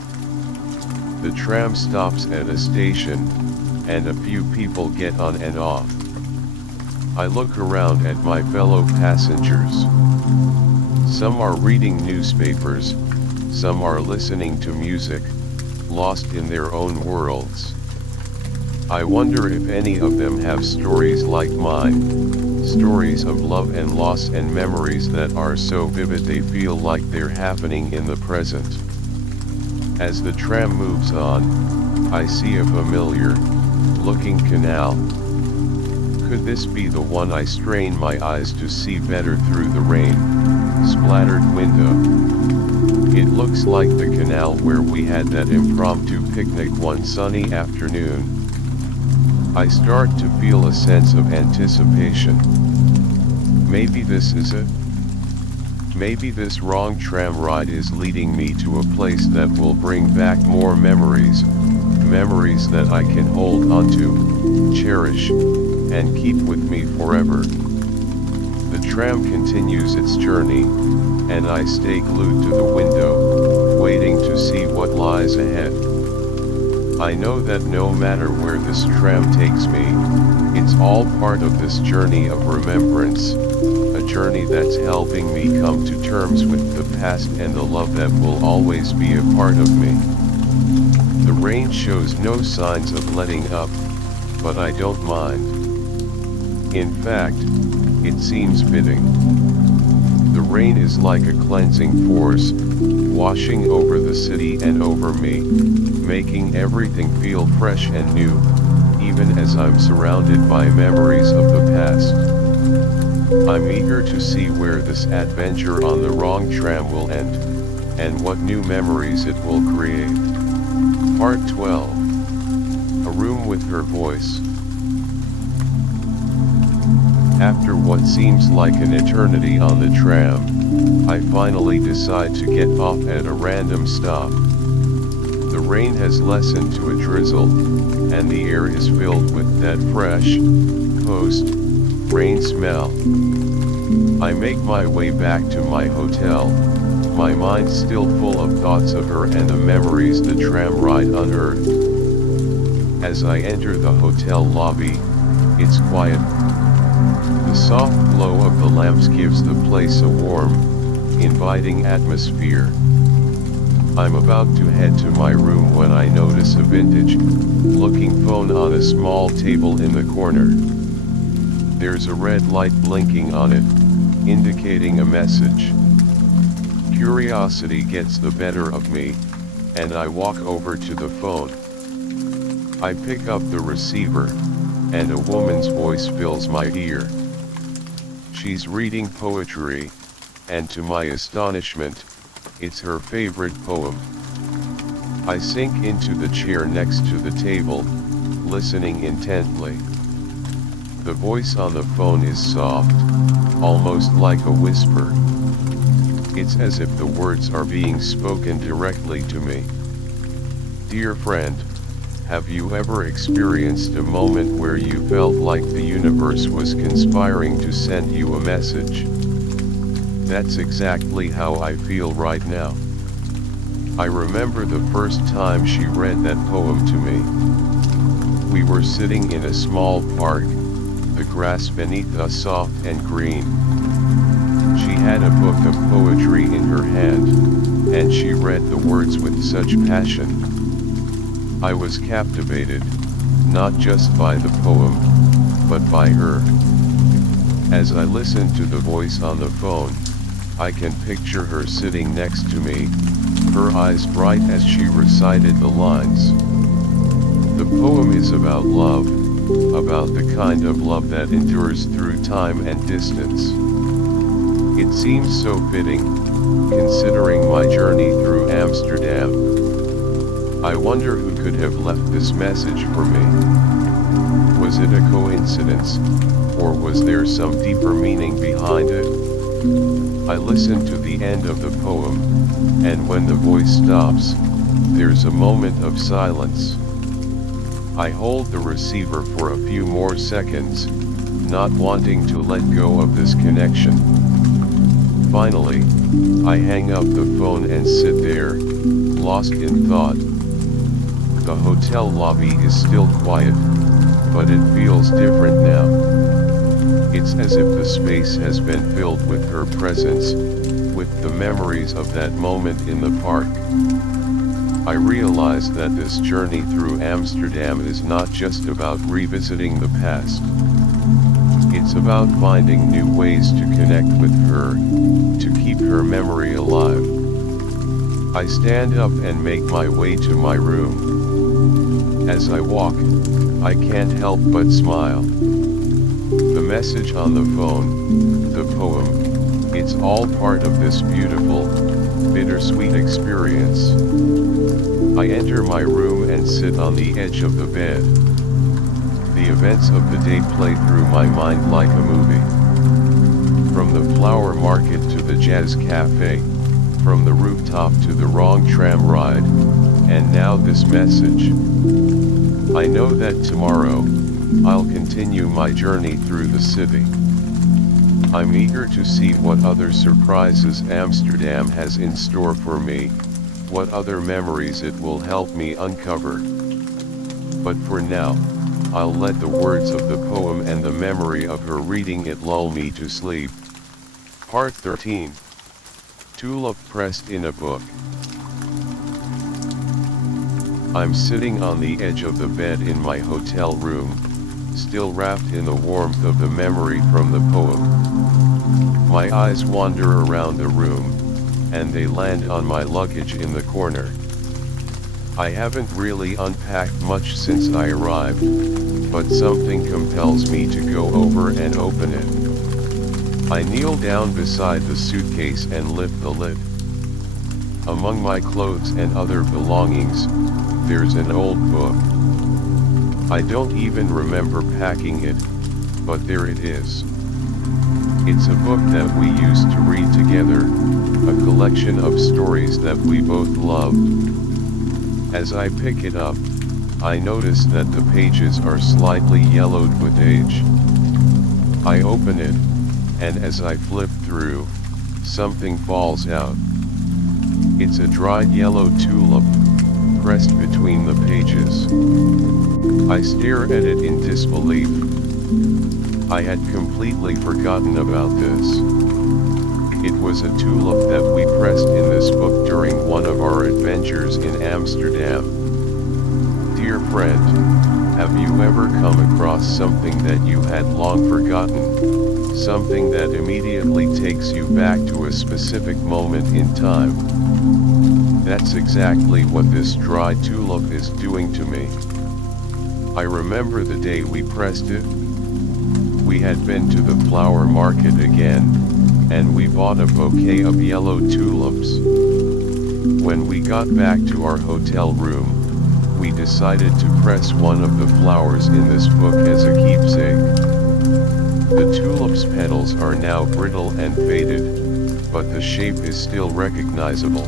The tram stops at a station, and a few people get on and off. I look around at my fellow passengers. Some are reading newspapers, some are listening to music, lost in their own worlds. I wonder if any of them have stories like mine, stories of love and loss and memories that are so vivid they feel like they're happening in the present. As the tram moves on, I see a familiar looking canal. Could this be the one I strain my eyes to see better through the rain splattered window? It looks like the canal where we had that impromptu picnic one sunny afternoon. I start to feel a sense of anticipation. Maybe this is it. Maybe this wrong tram ride is leading me to a place that will bring back more memories, memories that I can hold onto, cherish, and keep with me forever. The tram continues its journey, and I stay glued to the window, waiting to see what lies ahead. I know that no matter where this tram takes me, It's all part of this journey of remembrance, a journey that's helping me come to terms with the past and the love that will always be a part of me. The rain shows no signs of letting up, but I don't mind. In fact, it seems fitting. The rain is like a cleansing force, washing over the city and over me, making everything feel fresh and new, even as I'm surrounded by memories of the past. I'm eager to see where this adventure on the wrong tram will end, and what new memories it will create. Part 12. A room with her voice. After what seems like an eternity on the tram, I finally decide to get off at a random stop. The rain has lessened to a drizzle, and the air is filled with that fresh, post-rain smell. I make my way back to my hotel, my mind still full of thoughts of her and the memories the tram ride unearthed. As I enter the hotel lobby, it's quiet. The soft glow of the lamps gives the place a warm, inviting atmosphere. I'm about to head to my room when I notice a vintage-looking phone on a small table in the corner. There's a red light blinking on it, indicating a message. Curiosity gets the better of me, and I walk over to the phone. I pick up the receiver, and a woman's voice fills my ear. She's reading poetry, and to my astonishment, it's her favorite poem. I sink into the chair next to the table, listening intently. The voice on the phone is soft, almost like a whisper. It's as if the words are being spoken directly to me. Dear friend, have you ever experienced a moment where you felt like the universe was conspiring to send you a message? That's exactly how I feel right now. I remember the first time she read that poem to me. We were sitting in a small park, the grass beneath us soft and green. She had a book of poetry in her hand, and she read the words with such passion. I was captivated, not just by the poem, but by her. As I listened to the voice on the phone, I can picture her sitting next to me, her eyes bright as she recited the lines. The poem is about love, about the kind of love that endures through time and distance. It seems so fitting, considering my journey through Amsterdam. I wonder who could have left this message for me. Was it a coincidence, or was there some deeper meaning behind it? I listen to the end of the poem, and when the voice stops, there's a moment of silence. I hold the receiver for a few more seconds, not wanting to let go of this connection. Finally, I hang up the phone and sit there, lost in thought. The hotel lobby is still quiet, but it feels different now. It's as if the space has been filled with her presence, with the memories of that moment in the park. I realize that this journey through Amsterdam is not just about revisiting the past. It's about finding new ways to connect with her, to keep her memory alive. I stand up and make my way to my room. As I walk, I can't help but smile. The message on the phone, the poem, it's all part of this beautiful, bittersweet experience. I enter my room and sit on the edge of the bed. The events of the day play through my mind like a movie. From the flower market to the jazz cafe, from the rooftop to the wrong tram ride, and now this message. I know that tomorrow, I'll continue my journey through the city. I'm eager to see what other surprises Amsterdam has in store for me, what other memories it will help me uncover. But for now, I'll let the words of the poem and the memory of her reading it lull me to sleep. Part 13. Tulip pressed in a book. I'm sitting on the edge of the bed in my hotel room, still wrapped in the warmth of the memory from the poem. My eyes wander around the room, and they land on my luggage in the corner. I haven't really unpacked much since I arrived, but something compels me to go over and open it. I kneel down beside the suitcase and lift the lid. Among my clothes and other belongings, there's an old book. I don't even remember packing it, but there it is. It's a book that we used to read together, a collection of stories that we both loved. As I pick it up, I notice that the pages are slightly yellowed with age. I open it, and as I flip through, something falls out. It's a dried yellow tulip, pressed between the pages. I stare at it in disbelief. I had completely forgotten about this. It was a tulip that we pressed in this book during one of our adventures in Amsterdam. Dear friend, have you ever come across something that you had long forgotten, something that immediately takes you back to a specific moment in time? That's exactly what this dried tulip is doing to me. I remember the day we pressed it. We had been to the flower market again, and we bought a bouquet of yellow tulips. When we got back to our hotel room, we decided to press one of the flowers in this book as a keepsake. The tulip's petals are now brittle and faded, but the shape is still recognizable.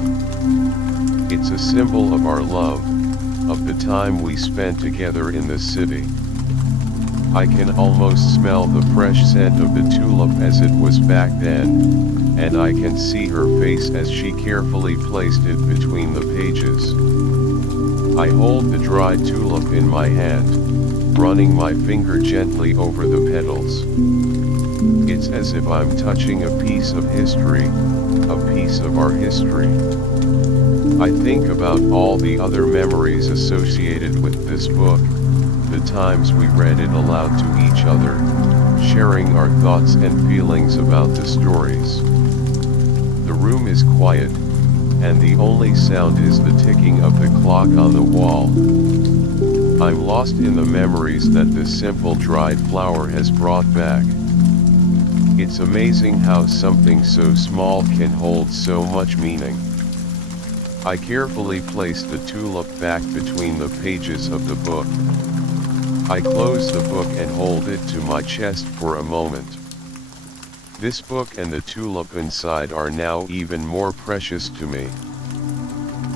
It's a symbol of our love, of the time we spent together in the city. I can almost smell the fresh scent of the tulip as it was back then, and I can see her face as she carefully placed it between the pages. I hold the dried tulip in my hand, running my finger gently over the petals. It's as if I'm touching a piece of history, a piece of our history. I think about all the other memories associated with this book, the times we read it aloud to each other, sharing our thoughts and feelings about the stories. The room is quiet, and the only sound is the ticking of the clock on the wall. I'm lost in the memories that this simple dried flower has brought back. It's amazing how something so small can hold so much meaning. I carefully place the tulip back between the pages of the book. I close the book and hold it to my chest for a moment. This book and the tulip inside are now even more precious to me.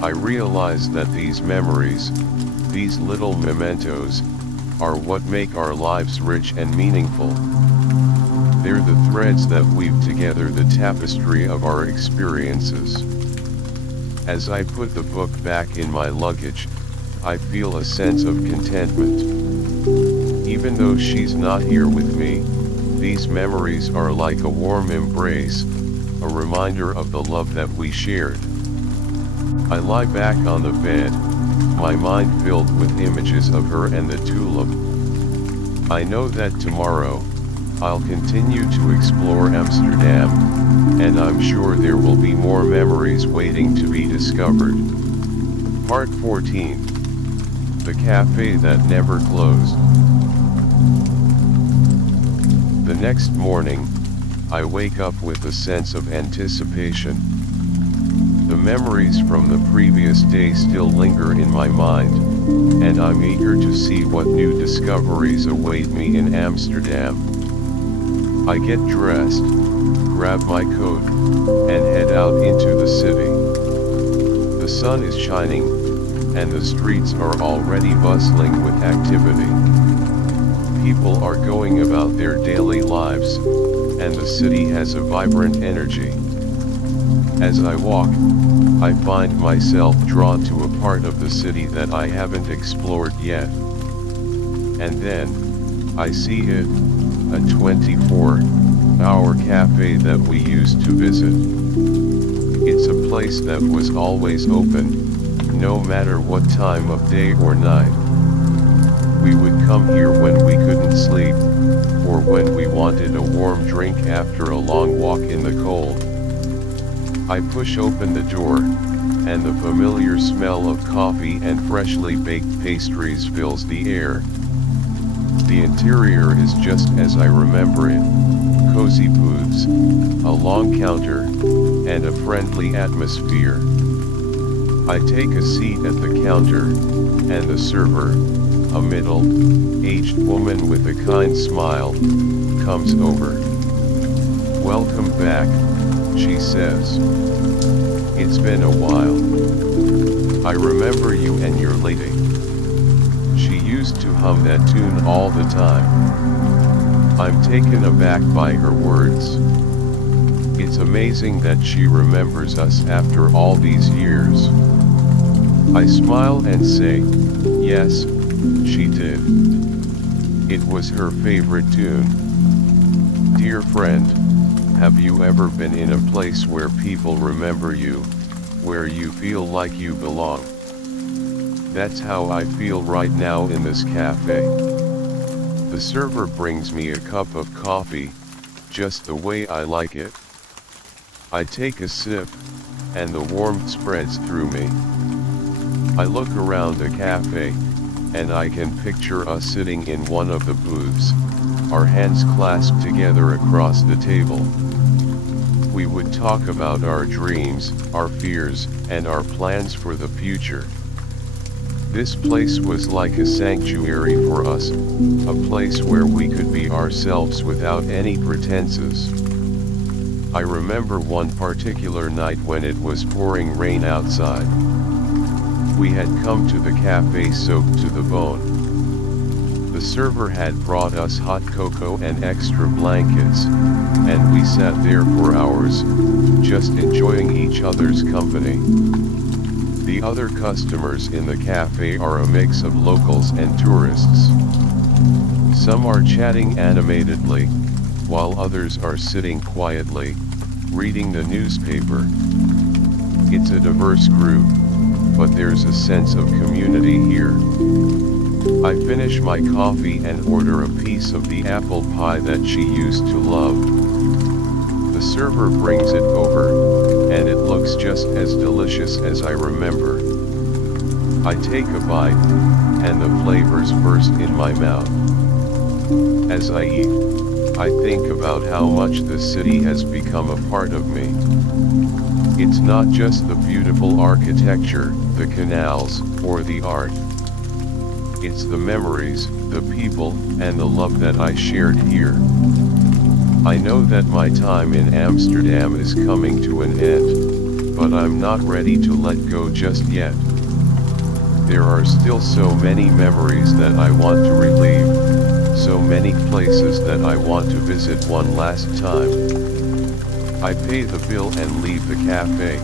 I realize that these memories, these little mementos, are what make our lives rich and meaningful. They're the threads that weave together the tapestry of our experiences. As I put the book back in my luggage, I feel a sense of contentment. Even though she's not here with me, these memories are like a warm embrace, a reminder of the love that we shared. I lie back on the bed, my mind filled with images of her and the tulip. I know that tomorrow, I'll continue to explore Amsterdam, and I'm sure there will be more memories waiting to be discovered. Part 14. The Cafe That Never Closed. The next morning, I wake up with a sense of anticipation. The memories from the previous day still linger in my mind, and I'm eager to see what new discoveries await me in Amsterdam. I get dressed, grab my coat, and head out into the city. The sun is shining, and the streets are already bustling with activity. People are going about their daily lives, and the city has a vibrant energy. As I walk, I find myself drawn to a part of the city that I haven't explored yet. And then, I see it, a 24-hour cafe that we used to visit. It's a place that was always open, no matter what time of day or night. We would come here when we couldn't sleep, or when we wanted a warm drink after a long walk in the cold. I push open the door, and the familiar smell of coffee and freshly baked pastries fills the air. The interior is just as I remember it: cozy booths, a long counter, and a friendly atmosphere. I take a seat at the counter, and the server, a middle-aged woman with a kind smile, comes over. "Welcome back," she says. "It's been a while. I remember you and your lady." She used to hum that tune all the time. I'm taken aback by her words. It's amazing that she remembers us after all these years. I smile and say, yes, she did. It was her favorite tune. Dear friend, have you ever been in a place where people remember you, where you feel like you belong? That's how I feel right now in this cafe. The server brings me a cup of coffee, just the way I like it. I take a sip, and the warmth spreads through me. I look around the cafe, and I can picture us sitting in one of the booths, our hands clasped together across the table. We would talk about our dreams, our fears, and our plans for the future. This place was like a sanctuary for us, a place where we could be ourselves without any pretenses. I remember one particular night when it was pouring rain outside. We had come to the cafe soaked to the bone. The server had brought us hot cocoa and extra blankets, and we sat there for hours, just enjoying each other's company. The other customers in the cafe are a mix of locals and tourists. Some are chatting animatedly, while others are sitting quietly, reading the newspaper. It's a diverse group, but there's a sense of community here. I finish my coffee and order a piece of the apple pie that she used to love. The server brings it over, and it looks just as delicious as I remember. I take a bite, and the flavors burst in my mouth. As I eat, I think about how much this city has become a part of me. It's not just the beautiful architecture, the canals, or the art. It's the memories, the people, and the love that I shared here. I know that my time in Amsterdam is coming to an end, but I'm not ready to let go just yet. There are still so many memories that I want to relive, so many places that I want to visit one last time. I pay the bill and leave the cafe,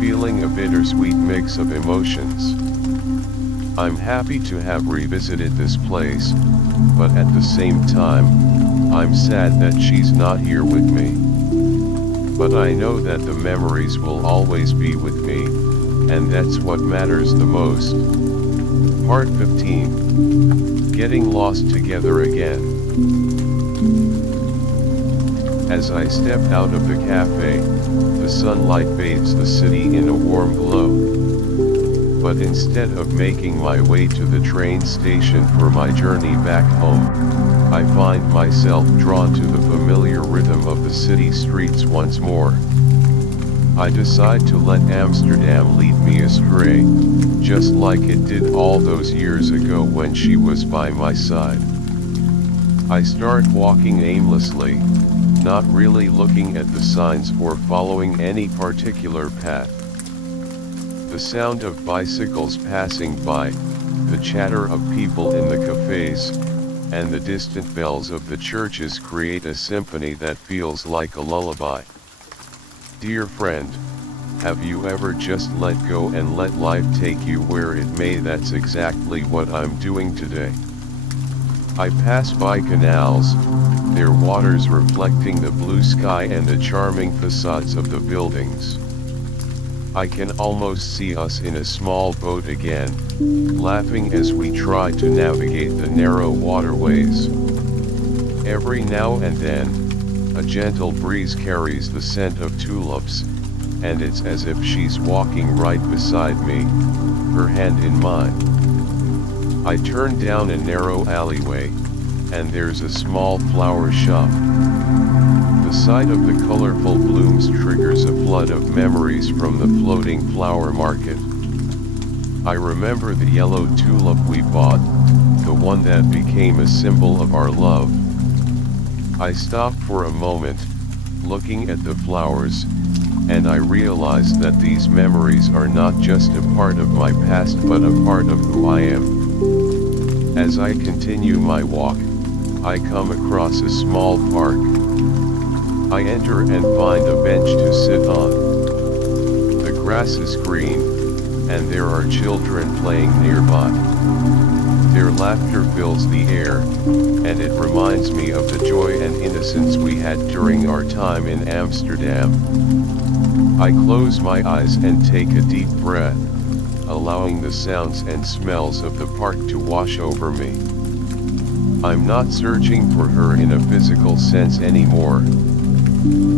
feeling a bittersweet mix of emotions. I'm happy to have revisited this place, but at the same time, I'm sad that she's not here with me. But I know that the memories will always be with me, and that's what matters the most. Part 15. Getting lost together again. As I step out of the cafe, the sunlight bathes the city in a warm glow. But instead of making my way to the train station for my journey back home, I find myself drawn to the familiar rhythm of the city streets once more. I decide to let Amsterdam lead me astray, just like it did all those years ago when she was by my side. I start walking aimlessly, not really looking at the signs or following any particular path. The sound of bicycles passing by, the chatter of people in the cafes, and the distant bells of the churches create a symphony that feels like a lullaby. Dear friend, have you ever just let go and let life take you where it may? That's exactly what I'm doing today. I pass by canals, their waters reflecting the blue sky and the charming facades of the buildings. I can almost see us in a small boat again, laughing as we try to navigate the narrow waterways. Every now and then, a gentle breeze carries the scent of tulips, and it's as if she's walking right beside me, her hand in mine. I turn down a narrow alleyway, and there's a small flower shop. The sight of the colorful blooms triggers a flood of memories from the floating flower market. I remember the yellow tulip we bought, the one that became a symbol of our love. I stop for a moment, looking at the flowers, and I realize that these memories are not just a part of my past but a part of who I am. As I continue my walk, I come across a small park. I enter and find a bench to sit on. The grass is green, and there are children playing nearby. Their laughter fills the air, and it reminds me of the joy and innocence we had during our time in Amsterdam. I close my eyes and take a deep breath, allowing the sounds and smells of the park to wash over me. I'm not searching for her in a physical sense anymore.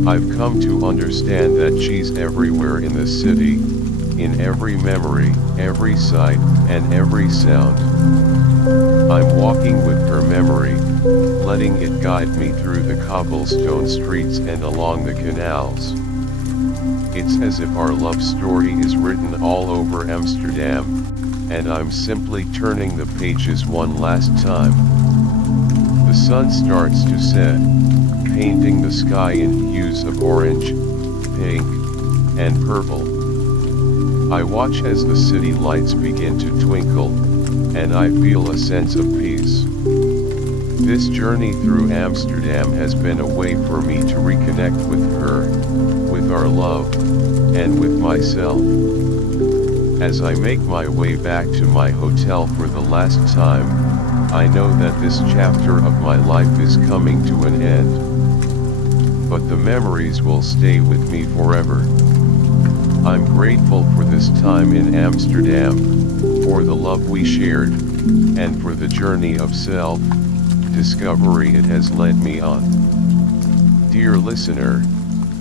I've come to understand that she's everywhere in the city, in every memory, every sight, and every sound. I'm walking with her memory, letting it guide me through the cobblestone streets and along the canals. It's as if our love story is written all over Amsterdam, and I'm simply turning the pages one last time. The sun starts to set, painting the sky in hues of orange, pink, and purple. I watch as the city lights begin to twinkle, and I feel a sense of peace. This journey through Amsterdam has been a way for me to reconnect with her, with our love, and with myself. As I make my way back to my hotel for the last time, I know that this chapter of my life is coming to an end. But the memories will stay with me forever. I'm grateful for this time in Amsterdam, for the love we shared, and for the journey of self-discovery it has led me on. Dear listener,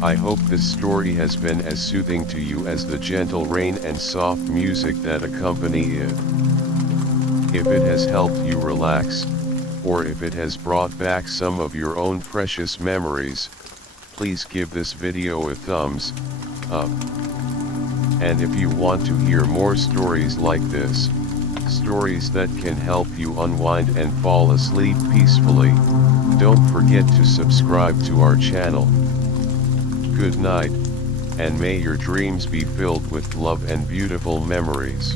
I hope this story has been as soothing to you as the gentle rain and soft music that accompany it. If it has helped you relax, or if it has brought back some of your own precious memories, please give this video a thumbs up. And if you want to hear more stories like this, stories that can help you unwind and fall asleep peacefully, don't forget to subscribe to our channel. Good night, and may your dreams be filled with love and beautiful memories.